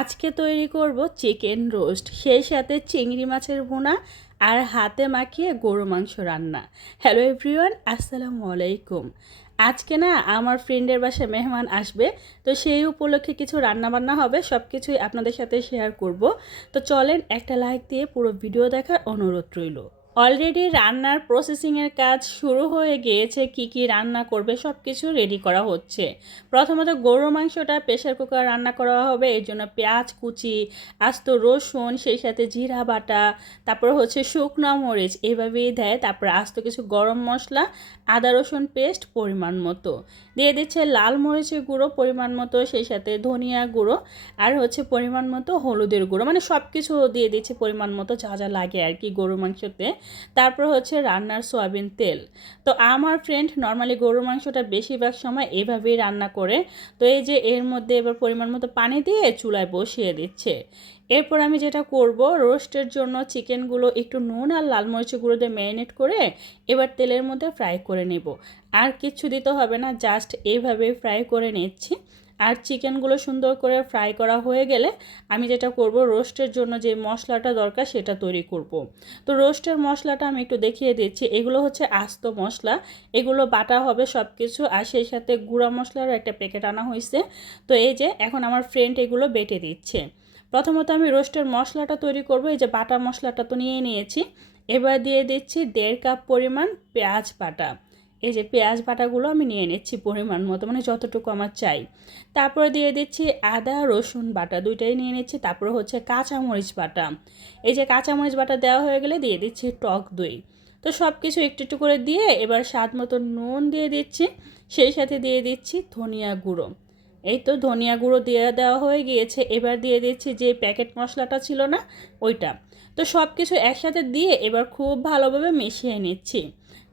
আজকে তৈরি করব চিকেন রোস্ট, সেই সাথে চিংড়ি মাছের ভুনা আর হাতে মাখিয়ে গরু মাংস রান্না। হ্যালো এভরিওয়ান আসসালামু আলাইকুম। আজকে না আমার ফ্রেন্ডের বাসায় মেহমান আসবে, তো সেই উপলক্ষে কিছু রান্না বান্না হবে সব কিছুই আপনাদের সাথে শেয়ার করব। তো চলেন একটা লাইক দিয়ে পুরো ভিডিও দেখার অনুরোধ রইল। অলরেডি রান্নার প্রসেসিংয়ের কাজ শুরু হয়ে গিয়েছে, কি কি রান্না করবে সব কিছু রেডি করা হচ্ছে। প্রথমত গরুর মাংসটা প্রেশার কুকার রান্না করা হবে, এর জন্য পেঁয়াজ কুচি, আস্ত রসুন, সেই সাথে জিরা বাটা, তারপর হচ্ছে শুকনো মরিচ, এভাবেই দেয়, তারপর আস্ত কিছু গরম মশলা, আদা রসুন পেস্ট পরিমাণ মতো। দিয়ে দিচ্ছে লাল মরিচের গুঁড়ো পরিমাণ মতো, সেই সাথে ধনিয়া গুঁড়ো, আর হচ্ছে পরিমাণ মতো হলুদের গুঁড়ো মানে সব কিছু দিয়ে দিচ্ছে পরিমাণ মতো, যা যা লাগে আর কি গরুর মাংসতে। তারপর হচ্ছে রান্নার সয়াবিন তেল। তো আমার ফ্রেন্ড নর্মালি গরুর মাংসটা বেশিরভাগ সময় এভাবেই রান্না করে। তো এই যে এর মধ্যে এবার পরিমাণ মতো পানি দিয়ে চুলায় বসিয়ে দিচ্ছে। এরপর আমি যেটা করব রোস্টের জন্য চিকেনগুলো একটু নুন আর লাল মরিচের গুঁড়ো দিয়ে ম্যারিনেট করে এবার তেলের মধ্যে ফ্রাই করে নেব। আর কিচ্ছু দিতে হবে না জাস্ট এইভাবেই ফ্রাই করে নিচ্ছি। আর চিকেনগুলো সুন্দর করে ফ্রাই করা হয়ে গেলে আমি যেটা করব, রোস্টের জন্য যে মশলাটা দরকার সেটা তৈরি করব। তো রোস্টের মশলাটা আমি একটু দেখিয়ে দিচ্ছি। এগুলো হচ্ছে আস্ত মশলা। এগুলো বাটা হবে সব কিছু আর সেই সাথে গুঁড়া মশলারও একটা প্যাকেট আনা হয়েছে। তো এই যে এখন আমার ফ্রেন্ড এগুলো বেটে দিচ্ছে। প্রথমত আমি রোস্টের মশলাটা তৈরি করব। এই যে বাটা মশলাটা তো নিয়ে নিয়েছি। এবার দিয়ে দিচ্ছি দেড় কাপ পরিমাণ পেঁয়াজ বাটা। এই যে পেঁয়াজ বাটাগুলো আমি নিয়ে নিচ্ছি পরিমাণ মতো মানে যতটুকু আমার চাই। তারপরে দিয়ে দিচ্ছি আদা, রসুন বাটা, দুইটাই নিয়ে নিচ্ছি। তারপরে হচ্ছে কাঁচামরিচ বাটা। এই যে কাঁচামরিচ বাটা দেওয়া হয়ে গেলে দিয়ে দিচ্ছি টক দই। তো সব কিছু একটু একটু করে দিয়ে এবার স্বাদ মতো নুন দিয়ে দিচ্ছি, সেই সাথে দিয়ে দিচ্ছি ধনিয়া গুঁড়ো। এই তো ধনিয়া গুঁড়ো দিয়ে দেওয়া হয়ে গিয়েছে। এবার দিয়ে দিচ্ছি যে প্যাকেট মশলাটা ছিল না, ওইটা। তো সব কিছু একসাথে দিয়ে এবার খুব ভালোভাবে মিশিয়ে নিচ্ছি।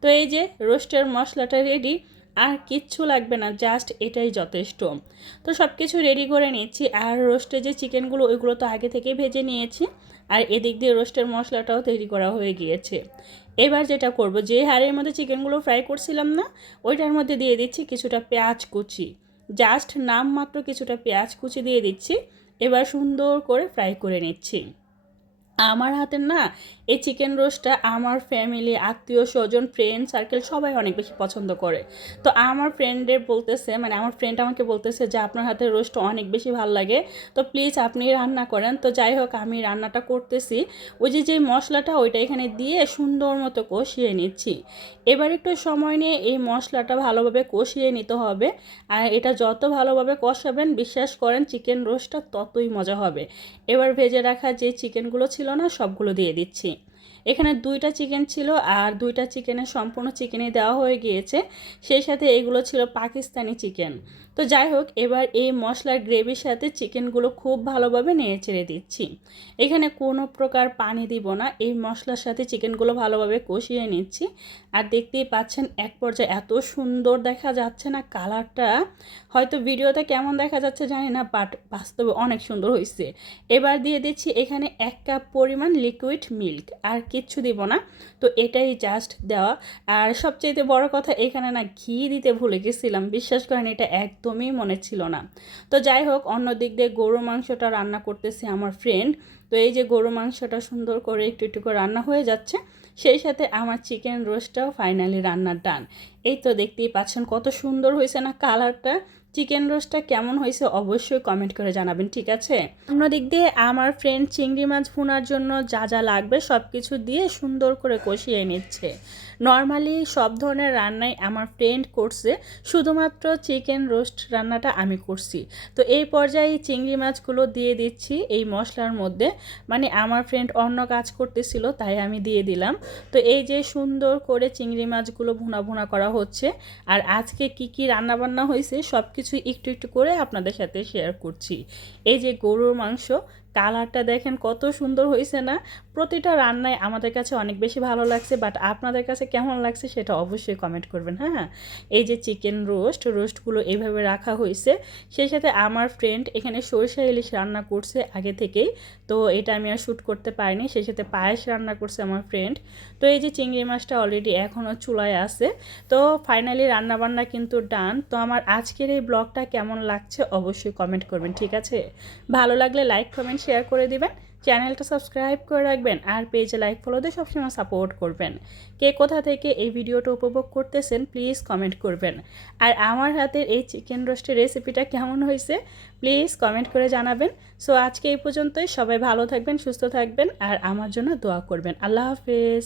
তো এই যে রোস্টের মশলাটা রেডি আর কিচ্ছু লাগবে না জাস্ট এটাই যথেষ্ট। তো সব কিছু রেডি করে নিচ্ছি, আর রোস্টে যে চিকেনগুলো, ওইগুলো তো আগে থেকেই ভেজে নিয়েছি, আর এদিক দিয়ে রোস্টের মশলাটাও তৈরি করা হয়ে গিয়েছে। এবার যেটা করব, যে হাড়ের মধ্যে চিকেনগুলো ফ্রাই করছিলাম না, ওইটার মধ্যে দিয়ে দিচ্ছি কিছুটা পেঁয়াজ কুচি। জাস্ট নাম মাত্র কিছুটা পেঁয়াজ কুচি দিয়ে দিচ্ছি, এবার সুন্দর করে ফ্রাই করে নিচ্ছি। আমার হাতের না এই চিকেন রোস্টটা আমার ফ্যামিলি আত্মীয় স্বজন ফ্রেন্ড সার্কেল সবাই অনেক বেশি পছন্দ করে। তো আমার ফ্রেন্ডের বলতেছে মানে আমার ফ্রেন্ড আমাকে বলতেছে যে, আপনার হাতের রোস্ট অনেক বেশি ভালো লাগে। তো প্লিজ আপনি রান্না করেন। তো যাই হোক, আমি রান্নাটা করতেছি। ওই যে যে মশলাটা, ওইটা এখানে দিয়ে সুন্দর মতো কষিয়ে নিচ্ছি। এবার একটু সময় নিয়ে এই মশলাটা ভালোভাবে কষিয়ে নিতে হবে। আর এটা যত ভালোভাবে কষাবেন, বিশ্বাস করেন চিকেন রোস্টটা ততই মজা হবে। এবার ভেজে রাখা যে চিকেনগুলো ছিল না সবগুলো দিয়ে দিচ্ছি। এখানে দুইটা চিকেন ছিল আর দুইটা চিকেনের সম্পূর্ণ চিকেনই দেওয়া হয়ে গিয়েছে। সেই সাথে এগুলো ছিল পাকিস্তানি চিকেন। তো যাই হোক, এবার এই মশলার গ্রেভির সাথে চিকেনগুলো খুব ভালোভাবে নেড়ে ছেড়ে দিচ্ছি। এখানে কোনো প্রকার পানি দিব না, এই মশলার সাথে চিকেনগুলো ভালোভাবে কষিয়ে নিচ্ছি। আর দেখতেই পাচ্ছেন, এক পর্যায়ে এত সুন্দর দেখা যাচ্ছে না কালারটা। হয়তো ভিডিওতে কেমন দেখা যাচ্ছে জানি না, বাট বাস্তবে অনেক সুন্দর হয়েছে এবার দিয়ে দিচ্ছি এখানে এক কাপ পরিমাণ লিকুইড মিল্ক আর কিচ্ছু দিব না। তো এটাই জাস্ট দেওয়া। আর সবচেয়ে বড় কথা, এখানে না ঘি দিতে ভুলে গেছিলাম। বিশ্বাস করেন, এটা একদমই মনে ছিল না। তো যাই হোক, অন্য দিক দিয়ে গরু মাংসটা রান্না করতেছে আমার ফ্রেন্ড তো এই যে গরু মাংসটা সুন্দর করে একটু একটু করে রান্না হয়ে যাচ্ছে। সেই সাথে আমার চিকেন রোস্টটাও ফাইনালি রান্নার ডান এই তো দেখতেই পাচ্ছেন কত সুন্দর হয়েছে না কালারটা চিকেন রোস্টটা কেমন হয়েছে অবশ্যই কমেন্ট করে জানাবেন, ঠিক আছে? অন্যদিক দিয়ে আমার ফ্রেন্ড চিংড়ি মাছ ভুনার জন্য যা যা লাগবে সব কিছু দিয়ে সুন্দর করে কষিয়ে নিচ্ছে। নর্মালি সব ধরনের রান্নাই আমার ফ্রেন্ড করছে, শুধুমাত্র চিকেন রোস্ট রান্নাটা আমি করছি। তো এই পর্যায়ে চিংড়ি মাছগুলো দিয়ে দিচ্ছি এই মশলার মধ্যে। মানে আমার ফ্রেন্ড অন্য কাজ করতেছিল, তাই আমি দিয়ে দিলাম। তো এই যে সুন্দর করে চিংড়ি মাছগুলো ভুনা ভুনা করা হচ্ছে, আর আজকে কি কি রান্না বান্না হয়েছে সব কিছু একটু একটু করে আপনাদের সাথে শেয়ার করছি। এই যে গরুর মাংস কালারটা দেখেন কত সুন্দর হয়েছে না? প্রতিটা রান্নায় আমাদের কাছে অনেক বেশি ভালো লাগছে বাট আপনাদের কাছে কেমন লাগছে সেটা অবশ্যই কমেন্ট করবেন হ্যাঁ? এই যে চিকেন রোস্ট রোস্টগুলো এইভাবে রাখা হয়েছে সেই সাথে আমার ফ্রেন্ড এখানে সরষা ইলিশ রান্না করছে আগে থেকেই, তো এটা আমি আর শ্যুট করতে পারিনি, সেই সাথে পায়েস রান্না করছে আমার ফ্রেন্ড তো এই যে চিংড়ি মাছটা অলরেডি এখনও চুলায় আছে, তো ফাইনালি রান্নাবান্না কিন্তু ডান তো আমার আজকের এই ব্লগটা কেমন লাগছে অবশ্যই কমেন্ট করবেন, ঠিক আছে? ভালো লাগলে লাইক কমেন্ট শেয়ার করে দিবেন চ্যানেলটা সাবস্ক্রাইব করে রাখবেন, আর পেজে লাইক ফলো দিয়ে সবসময় সাপোর্ট করবেন। কে কোথা থেকে এই ভিডিওটা উপভোগ করতেছেন প্লিজ কমেন্ট করবেন। আর আমার হাতের এই চিকেন রোস্টের রেসিপিটা কেমন হয়েছে প্লিজ কমেন্ট করে জানাবেন। সো আজকে এই পর্যন্তই। সবাই ভালো থাকবেন, সুস্থ থাকবেন, আর আমার জন্য দোয়া করবেন। আল্লাহ হাফেজ।